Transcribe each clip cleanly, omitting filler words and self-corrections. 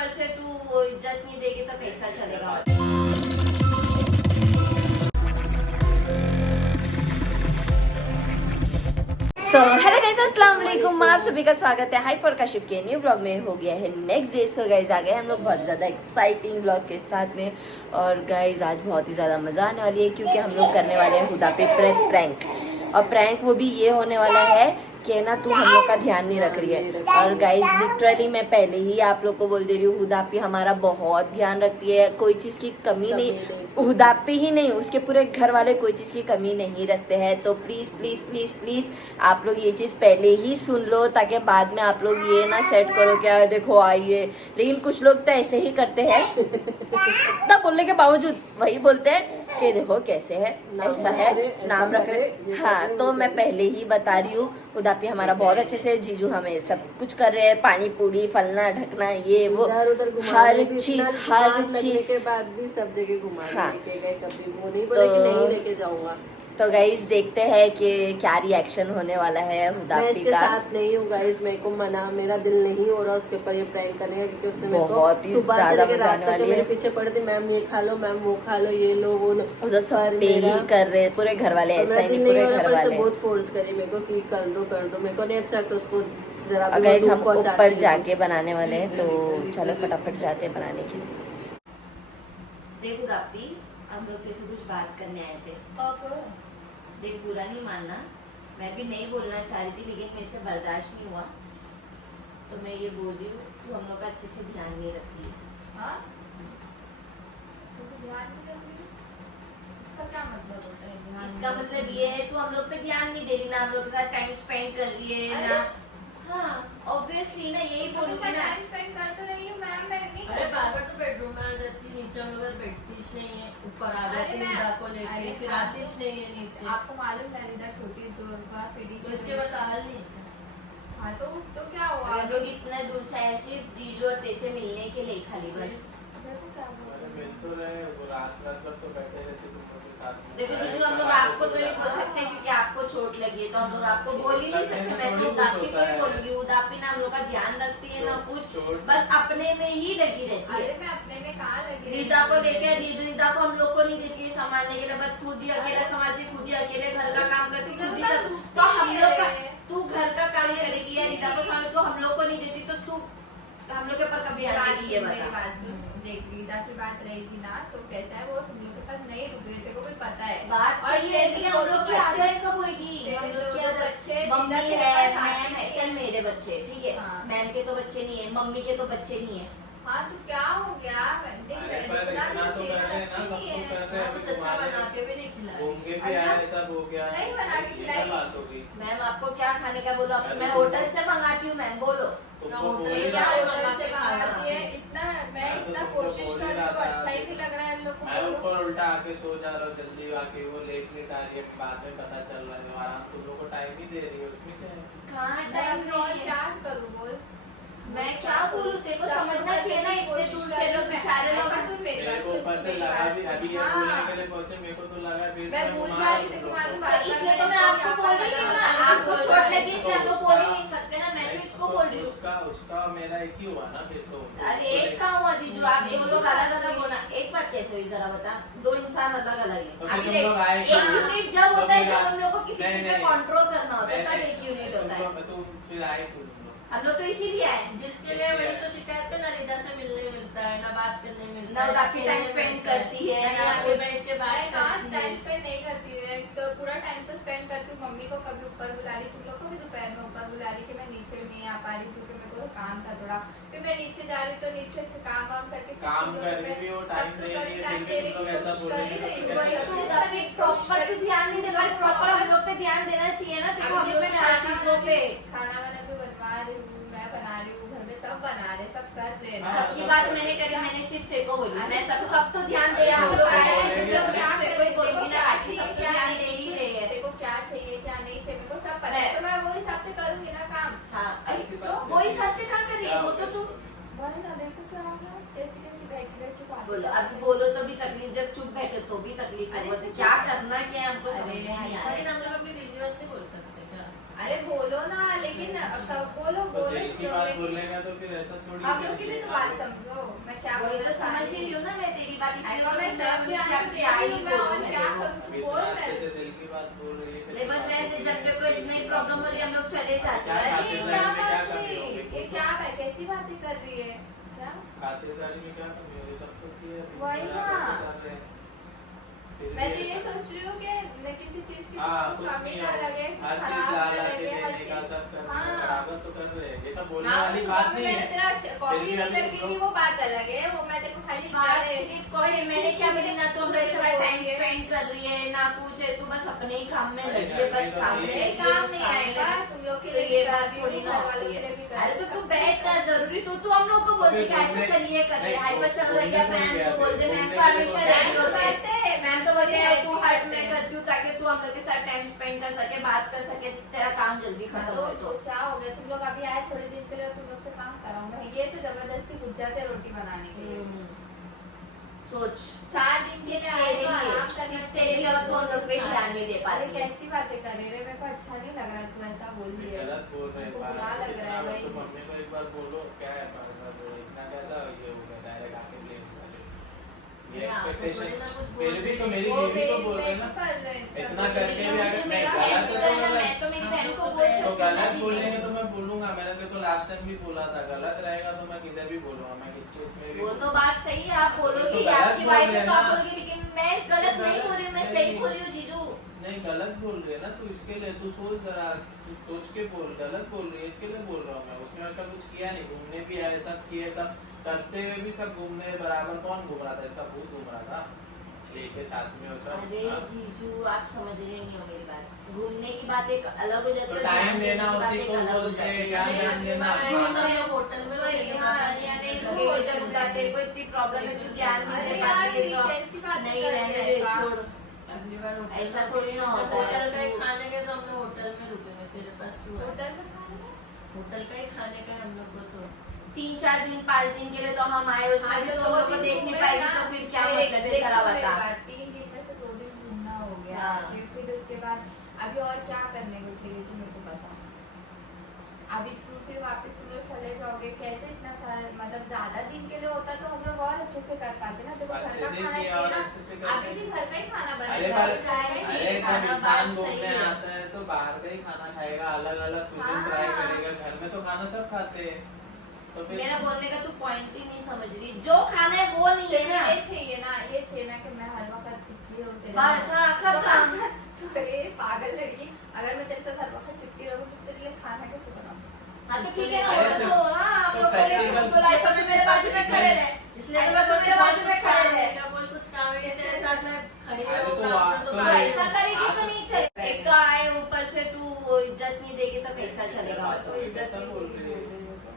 ऊपर से तू इज्जत नहीं देगी तो कैसा चलेगा। हेलो गाइस, अस्सलाम वालेकुम। आप सभी का स्वागत है हाई फॉर काशिफ के न्यू ब्लॉग में। हो गया है नेक्स्ट डे। सो गाइस आ गए हम लोग बहुत ज़्यादा एक्साइटिंग ब्लॉग के साथ में। और गाइस आज बहुत ही ज़्यादा मज़ा आने वाली है क्योंकि हम लोग करने वाले हैं हुदा पे प्रैंक। और प्रैंक वो भी ये होने वाला है कि ना तू हम लोग का ध्यान नहीं रख रही है। और गाइस लिटरली मैं पहले ही आप लोग को बोल दे रही हूँ, हुदापी हमारा बहुत ध्यान रखती है, कोई चीज़ की कमी नहीं। हुदापी ही नहीं, उसके पूरे घर वाले कोई चीज़ की कमी नहीं रखते हैं। तो प्लीज़ प्लीज़ प्लीज़ प्लीज़ आप लोग ये चीज़ पहले ही सुन लो ताकि बाद में आप लोग ये ना सेट करो क्या देखो आइए। लेकिन कुछ लोग तो ऐसे ही करते हैं इतना बोलने के बावजूद वही बोलते हैं कि देखो कैसे है, ऐसा है, नाम रख रहे। हाँ तो मैं पहले ही बता रही हूँ, उदापी हमारा बहुत अच्छे से, जीजू हमें सब कुछ कर रहे हैं, पानी पूरी फलना ढकना ये वो हर चीज के बाद भी सब जगह घुमा हाँ। लेके गए, कभी वो नहीं बोले कि नहीं लेके जाऊंगा। तो गाइस देखते हैं कि क्या रिएक्शन होने वाला है मैं हुदापी इसके का। साथ नहीं हूँ गाइस, मेरे को मना, मेरा दिल नहीं हो रहा उसके ऊपर ये प्रैंक करने का क्योंकि उसने मेरे बहुत को ही सुबह से ज्यादा लेके मजा रात आने तक वाली मेरे है। पीछे पड़े थे, मैम ये खा लो, मैम वो खा लो, ये लो वो लो। उधर सब पे ही कर रहे पूरे घर वाले, ऐसा ही नहीं पूरे घर वाले। बहुत फोर्स करी मेरे को कि कर दो, मेरे को नहीं अच्छा लगता उसको जरा भी गाइस वो हम धूप पहुंचाती ऊपर है। जाके बनाने वाले हैं तो चलो फटाफट जाते हैं बनाने के लिए। देखो दापी, हम लोग किसी कुछ बात करने आए थे। देख बुरा नहीं मानना, मैं भी नहीं बोलना चाह रही थी लेकिन मेरे से बर्दाश्त नहीं हुआ तो मैं ये बोल रही हूँ तू हम लोग का अच्छे से ध्यान नहीं रखती है। हाँ? तो ध्यान नहीं कर रही? इसका क्या मतलब होता है ध्यान इसका नहीं मतलब रखती? ये है तू हम लोग पे ध्यान नहीं दे रही ना, हम लोग के साथ टाइम स्पेंड कर रही है ना। हाँ ऑब्वियसली ना यही तो बोलूंगी मैं ना। टाइम स्पेंड कर तो रही हूँ मैम, मैं नहीं अरे कर- बार बार तो बेडरूम में आ जाती, नीचे हम लोग बैठती नहीं है, ऊपर आ जाती अरे मैं- निदा को लेके, अरे फिर हाँ, आती नहीं है नीचे। आपको मालूम है रिदा छोटी तो बार फीडिंग तो इसके बाद हाल नहीं है। हाँ तो क्या हुआ? हम लोग इतने दूर से आए सिर्फ जीजू और तेसे मिलने के लिए खाली बस। देखो क्या बोल अरे रही मिल हूँ। तो रहे वो रात रात भर तो बैठे रहते तुम लोग के साथ में। देखो जीजू हम लोग आपको तो नहीं बोल सकते क्योंकि आपको चोट लगी है तो हम लोग आपको बोल ही नहीं सकते। मैं तो उदापी को ही बोलूंगी, उदापी ना हम लोग का ध्यान रखती है ना कुछ, बस अपने में ही लगी रहती अरे है। मैं अपने में कहाँ लगी? रिदा को लेके रिदा को हम लोग को नहीं देती है संभालने के लिए, बस खुद ही अकेले संभालती, खुद ही अकेले घर का काम करती, खुद ही सब। तो हम लोग का तू घर का काम करेगी या रिदा को संभाल, तो हम लोग को नहीं देती तो तू हम लोग के ऊपर कभी आ जाएगी ये मेरी बता। बात सुन, देख रिदा की बात रहेगी ना तो कैसा है वो तुम लोग के पास नहीं रुक रहे थे को भी पता है। बात और सही है तेरे कि दो हम लोग की बच्चे- आदत कब होगी, तेरे हम लोग दो की आदत बच्चे, मम्मी रिदा तेरे है, पास मैम आती है, है। चल मेरे बच्चे ठीक है, हाँ। मैम के तो बच्चे नहीं है, मम्मी के तो बच्चे नहीं है। हाँ तो क्या हो गया? देख अरे मैंने पर इतना इतना तो भी कर रहे हैं ना, चेहरा सब नहीं कुछ कर है। रहे हैं, कुछ अच्छा बना के भी नहीं खिलाया। घूम के भी आए, सब हो गया। नहीं बना के ये खिलाई। क्या बात होगी? मैम आपको क्या खाने का बोलो, अरे मैं तो- होटल से मंगाती हूँ मैम, बोलो। तुमको होटल बोल में ही क्या रहा जाओ, था। होटल से खा मंगाती है? सकते। इतना मैं हाँ, तो इतना तुमको कोशिश बोल कर ही रही हूँ रहा था। अच्छा ही नहीं लग रहा है इन लोग को मैं बोलो। ऊपर उल्टा आके सो जा रहा हूँ जल्दी आके, वो लेट लेट आ रही है, बाद में पता चल रहा है आराम, तुम लोग को टाइम ही दे रही है, उसमें क्या है? कहाँ मैं टाइम अभी और नहीं है, क्या करूँ बोल? मैं क्या बोलूँ, तेरे को सब समझना चाहिए ना, इतने कोशिश दूर कर से रही लोग हूँ। बेचारे लोग। मैं- सुन मेरी मेरे बात को सुन, ऊपर से मेरी लगा बात भी, सुन। अभी ये हाँ। बोलने के लिए पहुंचे, मेरे को तो लगा फिर मैं भूल जा रही थी, तुम्हारी बात इसलिए तो मैं आपको बोल रही हूँ ना, आपको चोट लगी इसलिए हम लोग बोल ही नहीं सकते ना, मैं तो इसको बोल रही हूँ। उसका मेरा एक ही हुआ ना फिर तो। अरे एक का हुआ जीजू, आप ये लोग अलग अलग होना, एक बात कैसे हुई जरा बता, दो इंसान अलग अलग तो है। फिर अभी तुम देख, लोग आए एक क्यों? यूनिट जब होता है तो जब फिर- हम लोग को किसी नहीं, चीज में नहीं। कंट्रोल करना होता है नहीं, तब एक यूनिट होता है। तो फिर आए क्यों तुम लोग? हम लोग तो इसीलिए आए, जिसके लिए वही तो शिकायत है ना, रिदा से मिलने मिलता है ना, बात करने मिलता ना है, उदापी खेलने टाइम स्पेंड मिलता है, करती है, ना ना आके कुछ। बैठ के मैं बात कहाँ करती टाइम है। स्पेंड नहीं करती है, तो पूरा टाइम तो स्पेंड करती हूँ। मम्मी को कभी ऊपर बुला रही, तुम लोग को भी दोपहर में ऊपर बुला रही कि मैं नीचे नहीं आ पा रही क्योंकि मेरे को काम था थोड़ा। फिर मैं नीचे जा रही तो नीचे से काम वाम करके काम करके भी वो टाइम दे रही है, फिर भी तुम लोग ऐसा बोल रही हो तो वही कैसे? तो अपने प्रॉपर तो ध्यान नहीं दे रहा, प्रॉपर हम लोग पे ध्यान देना चाहिए ना, देखो हम लोग की हर चीजों पे। खाना वाना भी बनवा रही हूँ, मैं बना रही हूँ, घर में सब बना रहे, सब कर रहे हैं। हाँ, सबकी बात मैंने करी, मैंने सिर्फ तेरे को बोली, मैं सब तो ध्यान दे रहा, हम लोग आए हैं तो सब क्या तेरे को ही बोलूंगी ना, बाकी सब तो ध्यान दे ही रहे हैं। देखो क्या चाहिए क्या नहीं चाहिए मेरे को सब पता है, तो मैं वो हिसाब से करूंगी ना काम। हाँ ऐसी बात तो वो हिसाब से काम करिए, वो तो तू बोलो ना, देखो क्या हो गया, कैसी कैसी बैठी बात बोलो, अभी बोलो तो भी तकलीफ, जब चुप बैठो तो भी तकलीफ है, अरे तो क्या करना क्या है हमको समझ में नहीं आ रहा लेकिन है। हम लोग अपनी दिल की बात नहीं बोल सकते क्या? अरे बोलो ना, लेकिन बोलो बस बोलो एक ही तुम बात लोग, बोलने का तो फिर ऐसा थोड़ी आप लोग की भी तो बात समझो। मैं क्या वही बोलना तो समझ चाह ही रही हूँ ना मैं तेरी बात, इसलिए ऐसा तो मैं मैं सब बोली ध्यान कि दे क्या रही ही हूँ मैं, और बोलूं क्या मैं करूँ? अभी तू इतना बोल अच्छे से मैं। दिल की बात बोल रही है, ले बस रहने दे, जब तेरे को इतनी प्रॉब्लम हो रही है हम लोग चले जाते क्या हैं। खाते अरे हैं? क्या क्या बात कमी है, होगी? ये क्या है, कैसी बातें कर रही है क्या? खातिरदारी में क्या कमी होगी? सब तो किया है, वही ना। बराबर तो कर रहे हैं। फिर मैं भी तो ये ऐसा- सोच रही हूँ कि मैं किसी चीज की हाँ, तो कुछ कमी नहीं ना हो, लगे, हर चीज खराब ला ना ला के लगे, हर देने का चीज। सब करने का हाँ। बराबर तो कर रहे हैं, ये सब बोलने हाँ, वाली उस बात सुबह में नहीं मैंने है। तेरा फिर कॉफी भी नहीं हम करके लोग- दी, वो बात अलग है, वो मैं तेरे को खाली बात अरे, सिर्फ कोई मैंने क्या मिली ना, तो हम लोग ऐसा साथ टाइम बोलिए। स्पेंड कर रही है ना कुछ है, तू बस अपने ही काम में अरे लगी घर है, में बस तो काम में नहीं- मेरे लगी है, काम बस नहीं काम में आएगा, लगी है। तुम लोग के तो लिए ये भी बात कर रही थोड़ी हूँ, ना घर वालों होती के लिए भी है। कर अरे रही तो हूँ, तू सब बैठना कुछ कर रही हूँ। जरूरी, तू हम लोग को बोल दे कि हाइपर चलिए कर ले, हाइपर चल रही है, मैम को बोल दे, मैम को हमेशा रेडी होते हैं, मैम तो बोलते हैं तू हट मैं करती हूँ ताकि तू हम लोग के साथ टाइम स्पेंड कर सके, बात कर सके, तेरा काम जल्दी खत्म हो तो क्या हो गया, तुम लोग अभी आए थोड़े दिन के लिए, तुम लोग से काम कराऊंगा, ये तो जबरदस्ती घुस जाते हैं रोटी बनाने के लिए। सोच 4 दिन के सिर्फ लिए तेरे आए तो लिए, आराम करना सिर्फ तेरे लिए, और तू हम लोग पे ध्यान नहीं दे अरे पाती है। कैसी बातें कर रही है, मेरे को अच्छा नहीं लग रहा है तू ऐसा बोल रही है। गलत बोल रहे हैं, मेरे को बुरा बात लग रहा है इतना भाई। तो मम्मी को एक बार बोलो क्या है, बार-बार बोलो, इतना क्या था, ये हो गया डायरेक्ट आके ब्लेम कर ले। ये हाँ, तो एक्सपेक्टेशन थोड़ी ना कुछ फिर भी तो बोल मेरी वो बीवी को बोल रहे मेरे ना, को कर रहे हैं, इतना कर करके रही भी है। अगर मैं मेरा गलत बहन तो तो है ना, बोला- मैं तो मेरी हम बहन लोग को तो बोल बहन- तो सकती हूँ ना गलत जीजू। बोलेंगे तो मैं बोलूंगा, मैंने तेरे को लास्ट टाइम भी बोला था, गलत रहेगा तो मैं किधर भी बोलूंगा, मैं किसको उसमें भी वो तो बोलूंगा। बात सही है, आप बोलोगे तो कि गलत आपकी बोल वाइफ रहे है हैं तो आप ना। बोलोगे, लेकिन मैं गलत नहीं बोल रही हूँ, मैं सही बोल रही हूँ जीजू। नहीं गलत बोल रही है ना तू, इसके लिए तू सोच जरा, तू सोच के बोल, गलत बोल रही है इसके लिए बोल रहा हूँ मैं, उसने ऐसा कुछ किया नहीं, घूमने भी आए, सब किए, तब करते हुए भी सब घूमने बराबर कौन घूम रहा था, इसका भूत घूम रहा था लेके साथ में, और सब अरे हाँ। जीजू आप समझ रहे नहीं हो मेरी बात, घूमने की बात एक अलग हो जाती तो है, टाइम ध्यान देने देना की बात उसी एक को अलग हो बोलते जाती हैं, है। क्या नहीं, ध्यान अगली देना बार आएंगे तो हाँ। हम लोग होटल में वही, रहेंगे, हाँ, बाहर या नहीं नहीं तो रहेंगे। जब बुलाते को इतनी प्रॉब्लम है, तू ध्यान नहीं अरे दे यार, पाती है ये तो कैसी बातें नहीं कर रहने रहे दे, हैं छोड़। अगली बार होटल ऐसा में- थोड़ी ना होता है, होटल का ही तू- खाने के तो हम लोग होटल में रुकेंगे, तेरे पास क्यों है? होटल में खाने में? होटल का ही खाने का है हम लोग को तो। 3-4 दिन 5 दिन के लिए तो हम आए, उसमें हाँ, भी तो तो हम लोग को 2 दिन देख नहीं घूमे पाएगी, ना, तो फिर क्या एक- मतलब है, देख जरा सुनो मेरी बता। बात, 3 दिन में से 2 दिन घूमना हो गया, हाँ। फिर उसके बाद अभी और क्या करने को चाहिए तू मेरे को बता। अभी तू फिर वापस तुम लोग चले जाओगे, कैसे इतना सारा, मतलब ज्यादा दिन के लिए होता तो हम लोग और अच्छे से कर पाते ना, देखो घर अच्छे का से खाना किया और चाहिए ना, अच्छे से करते अभी भी घर का ही खाना अरे बनेगा, पर और जाएगा ही अरे नहीं जब खाना। बात इंसान सही घूमने है। आता है तो बाहर का ही खाना खाएगा, अलग अलग कुछ हाँ। ट्राई करेगा, घर में तो खाना सब खाते हैं, तो फिर मेरा बोलने का तू पॉइंट ही नहीं समझ रही, जो खाना है वो नहीं है ना, ये चाहिए ना, ये चाहिए ना कि मैं हर वक्त चिपकी रहूं तेरे बस साथ। हाँ खत्म। तो ये पागल लड़की, अगर मैं तेरे साथ हर वक्त चिपकी रहूं तो तेरे लिए खाना कैसे बनाऊं? हाँ तो ठीक है ना, अरे वो तो- तो हाँ आप तो लोग को लेकर practical- बुलाए तो तू मेरे बाजू में खड़े रहे, इसलिए अरे तो तो मेरे बाजू में खड़े रहे। कोई कुछ काम है तेरे साथ में खड़ी अरे रहो, तो काम वहाँ- कर दो, तो तो बाहर ऐसा से- करेगी तो नहीं चलेगा, एक तो आए ऊपर से तू इज्जत नहीं देगी तो कैसा चलेगा, तो तो इज्जत कैसा नहीं बोल बोल रही है? रही हो तो।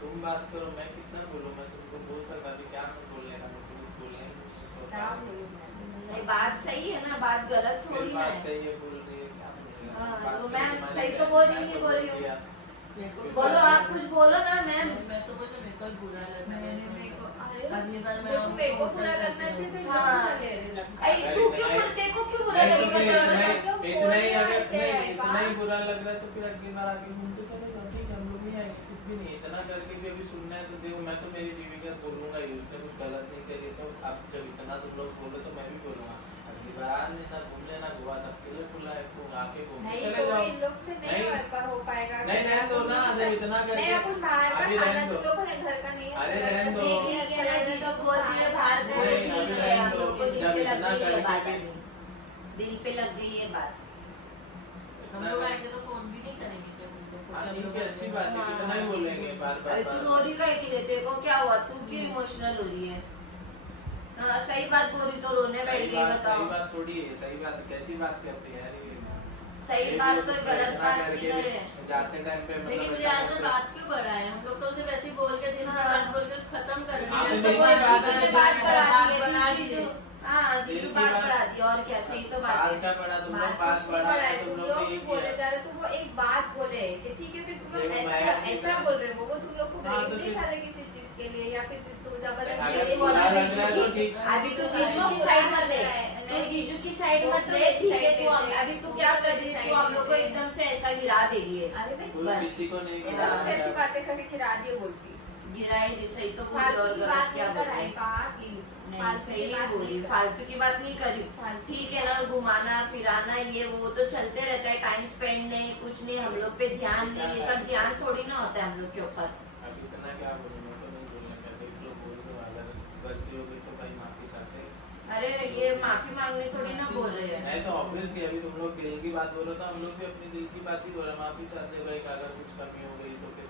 तुम बात करो, मैं कितना बोलूं, मैं तुमको बोल सकता थी, क्या मैं बोलने का, मैं कुछ बोलने ही नहीं क्या सोचता। बोलूं मैं? नहीं बात सही है ना, बात गलत फिर थोड़ी बात है। सही है, बोल रही है, क्या बोलेगा? हाँ, बात तो तो मैं तुम्हारी सही तो है, बोल रही मैं नहीं तो बोल रही हूँ। दिया। मेरे को बोलो आप कुछ बोलो ना मैम। मैं तो बोलती मेरे को ही बुरा लगा, मैंने मेरे को अरे अगली बार मैं मेरे को होटल बुरा में लगना चाहिए था, हाँ। एकदम ले रही लगता है। अरे तू क्यों नहीं, देखो क्यों बुरा नहीं, तो लगेगा, फिर तो इतना लोग ही बोल अगर रहे हैं नहीं, ऐसे, इतना ही बात- बुरा लग रहा है तो फिर अगली बार आके घूमते चले जाओ, ठीक है, हम लोग नहीं आएंगे, कुछ भी नहीं, इतना करके भी अभी सुनना है तो देखो, मैं तो मेरी बीवी का बोलूंगा ही, उसने कुछ गलत नहीं करी, तो अब जब इतना तुम लोग बोलो तो मैं भी बोलूंगा, अगली बार आ लेना, घूम लेना, गोवा सबके लिए खुला है, तुम आके घूमते नहीं चले तो जाओ। इन लोग से नहीं हो पाएगा। नहीं, रहने दो ना, जब इतना करके- नहीं, कुछ बाहर का अभी खाना रहने तुम दो। लोगों ने घर का नहीं है, अरे घर का रहने दो। नहीं ठीक है, है ना जी, तो बोल दिए बाहर का, नहीं, ठीक अभी है, रहने हम दो, लोग को दिल जब पे लग इतना गई है करके बात, फिर- अभी दिल पे लग गई है बात। हम लोग आएंगे तो फोन भी नहीं करेंगे क्या तुमको? हाँ, हम ठीक लोग है, अच्छी आएंगे। बात है, कितना ही बोलेंगे बार बार अरे तू रो रही काहे के लिए, तेरे को क्या हुआ, तू क्यों इमोशनल हो रही है? हाँ सही बात बोल रही तो रोने बैठ सही गई, बात, बताओ। सही बात थोड़ी है, सही बात कैसी बात करती है यार ये? सही ये बात भी तो इतना गलत बात करके किधर भी है? जाते टाइम पे मतलब लेकिन मुझे ऐसा आज से करते- बात क्यों बढ़ाए, हम लोग तो सिर्फ ऐसे ही बोल के दिन की हाँ। बात बोल के खत्म कर हाँ, दिए। तो तो वही बात है, तुझे तो बात वही बढ़ा बात दी बढ़ा है, दी जीजू। है। हाँ जीजू दिल की बात बात- बढ़ा दी, और क्या, सही तो बात बात है। का बड़ा तुम लोग बात बात कुछ नहीं बढ़ा बढ़ाए, के तुम तुम लोग लोग ने भी ये बोले किया। जा रहे, तुम वो एक बात बोले कि ठीक है, फिर तुम लोग देखो, ऐसा मैं ऐसा सीधा- बोल रहे हो, वो तुम लोग को हाँ, ब्रेक तो नहीं फिर- कर रहे किसी चीज के लिए, या फिर तू अगर जबरदस्ती मेरे बुरा बोला लग रहा है जीजू तो की, ठीक। अभी तू तुम जीजू लोग की बुरा साइड लग मत ले, रहा है, तो जीजू की साइड मत ले, ठीक है तू अभी तू क्या कर रही है, तू हम लोग को एकदम से ऐसा गिरा दे रही है। अरे मैं कोई बस। किसी को नहीं ये तो कैसी बातें करके गिरा दिए बोलती गिराई दे, सही तो बोल फालतू और की गलत बात क्या नहीं बोल कराई रही। कहा प्लीज नहीं सही बोली, फालतू की बात नहीं करी। फालतू ठीक है ना, घुमाना फिराना ये वो तो चलते रहता है, टाइम स्पेंड नहीं कुछ नहीं, हम लोग पे ध्यान नहीं, ये सब ध्यान थोड़ी ना होता है हम लोग के ऊपर। अब इतना क्या बोलूं, मैं तो नहीं बोलने का, एक लोग बोल दो अगर गलती हो गई तो भाई माफी चाहते हैं। अरे ये माफी मांगने थोड़ी ना बोल रहे हैं। नहीं तो ऑब्वियसली अभी तुम लोग दिल की बात बोलो तो हम लोग भी अपनी दिल की बात ही बोल रहे, माफी चाहते हैं भाई अगर कुछ कमी हो गई तो फिर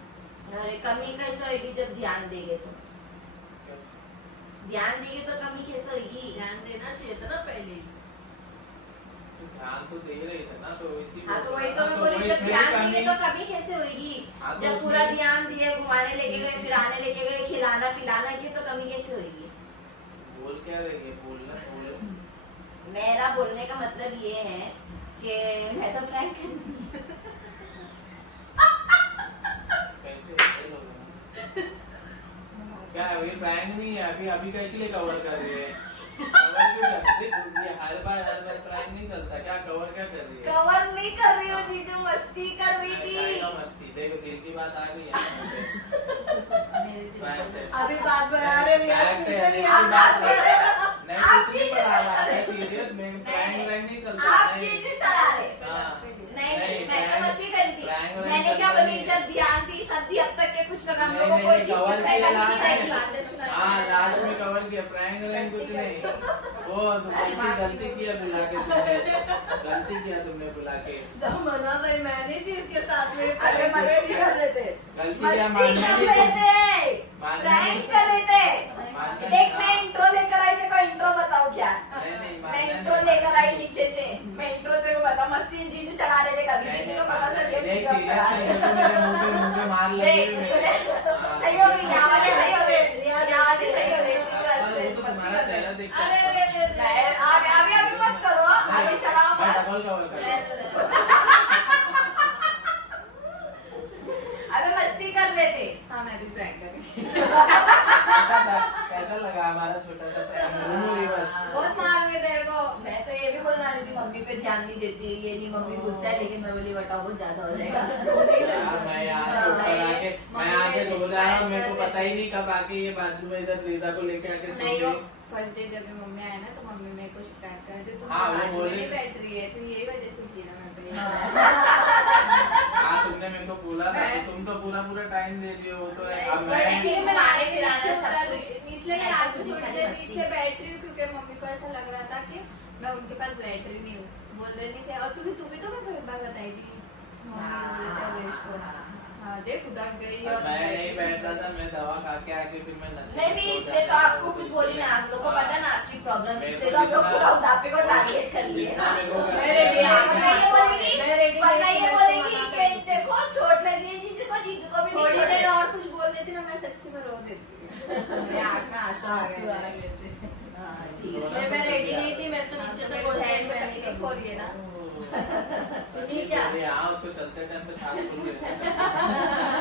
अरे कमी कैसे होगी जब ध्यान देंगे तो, क्या? ध्यान देंगे तो कमी कैसे होगी। ध्यान देना चाहिए था ना पहले। तो ध्यान तो दे रहे थे ना, तो इसी हाँ तो वही तो मैं बोली, जब ध्यान देंगे तो कमी कैसे होगी। हाँ, तो जब उसमें- पूरा ध्यान दिए, घुमाने लेके गए, फिराने लेके गए, खिलाना पिलाना की तो कमी कैसे होगी। बोल क्या रही है, बोलना बोलो। मेरा बोलने का मतलब ये है कि मैं तो प्रैंक कर कैसे ऐसे लोग हैं? क्या है ये प्रैंक नहीं है, अभी अभी का लिए कवर कर रही है, कवर क्यों कर रही है? ये हर बार प्रैंक नहीं चलता क्या, कवर क्या कर रही है? कवर नहीं कर रही हूँ जीजू, मस्ती कर रही क्या थी। का मस्ती, देखो दिल की बात आ गई है ना मुझे। Fact है। अभी बात बढ़ा रहे हैं, Fact है, दिल की आप बात बात है। नहीं आप कुछ नहीं जीजू पढ़ा रहा, चला मैं रहे। सीरियस, मैं नहीं, प्रैंक नहीं। व्रैंक नहीं चलता। आप नहीं। जीजू चला रहे। हाँ। नहीं नहीं, मैं तो prank- मस्ती करी थी। prank व्रैंक मैंने क्या चलता बोली, नहीं है। जब ध्यान थी सब थी, अब तक के कुछ लगा हम नहीं, लोगों को नहीं, कोई चीज कवर पहले किया नहीं लास्ट रहेगी। में। हाँ लास्ट में कवर किया, प्रैंक व्रैंक कुछ नहीं। वो गलती किया बुला के तुमने, गलती किया तुमने बुला के। जब मना भाई मैं नहीं थी इसके साथ में। अरे मस्ती कर रहे थे, गलती क्या मस्ती मानने कर की रहे तुम- थे, मानने प्रैंक की- कर रहे थे। मानने देख की- मैं इंट्रो लेकर आई, तेरे को इंट्रो बताओ क्या। नहीं, नहीं, मैं मानना इंट्रो नहीं। लेकर आई नीचे से, मैं इंट्रो तेरे को बता, मस्ती जीजू चढ़ा रहे थे, कभी नहीं, जीजू को पता चल गया देख जीजू अब सीरियस चढ़ा में रहे ये तो मेरे मुंह पे मार लगी देख, हुई मेरे। हाँ। सही हो गई, यहाँ वाले सही हो गए, यहाँ वाले सही हो गए। वो तो तुम्हारा चेहरा देख के अरे आता अरे है। मैं अभी मत करो, आगे नहीं, चढ़ाओ मैं मत। डबल कवर कर रहा हूँ। अबे मस्ती कर रहे थे। हाँ मैं भी प्रैंक कर रही थी कैसा लगा हमारा छोटा सा प्रैंक, घूमूंगी बस। बहुत मारोगे तेरे को मैं तो ये भी बोलना रही थी, मम्मी पे ध्यान नहीं देती, ये नहीं, मम्मी गुस्सा है, लेकिन मैं बोली बताओ बहुत ज्यादा हो जाएगा। यार मैं यहाँ से ऊपर आके, मैं आके सो जा रहा हूँ, मेरे को पता ही नहीं कब आके ये बाथरूम में इधर रीता को लेके आके सो नहीं हो गई। फर्स्ट डे जब मेरी मम्मी आए ना तो मम्मी मेरे को शिकायत कर रही थी तुम हाँ, वो बाजू में बोली। नहीं बैठ रही है, तो यही वजह से की ना मैं पे हाँ तुमने मेरे को बोला था कि तुम तो पूरा पूरा टाइम दे रही हो, वो तो है। अब इसलिए मैं इसलिए मैं रात आगे में फिराना नीचे सब उतर- कुछ- इसलिए मैं ऐसा रात कुछ को थोड़ी नहीं देर मस्ती। नीचे बैठ रही हूँ क्योंकि मम्मी को ऐसा लग रहा था कि मैं उनके पास बैठ रही नहीं हूँ, बोल रहे नहीं थे। और तू भी तो मैं एक बार बताई थी मम्मी ने बोले थे अवरेश को। हाँ देख उधर गई और मैं नहीं बैठा था, मैं दवा खा के आके फिर मैं नशे नहीं में नहीं, सो इसलिए तो जाता आपको हूँ। कुछ बोली ना, आप लोग को हाँ। पता ना आपकी प्रॉब्लम, मेरे इसलिए को तो आप लोग जितना- पूरा उदापे को टारगेट कर लिए जितना ना। मेरे को मैं करना रेडी है, हूँ, वरना ये बोलेगी, मैं ready वरना नहीं, ये मैं बोलेगी इसको मना कि कर दूँ। देखो चोट लगी है जीजू को भी नहीं थोड़ी छोड़े। देर और कुछ बोल देती ना मैं सच्ची में रो देती मेरी आँख में आंसू आ आंसू आ गए गए थे। हाँ, ठीक है। इसलिए मैं रेडी नहीं थी, मैं तो हाँ, नीचे तो से मेरी बोल बहन को रही तकलीफ हो रही है ना। सुनिए क्या? हाँ उसको चलते टाइम पे सांस फूल गया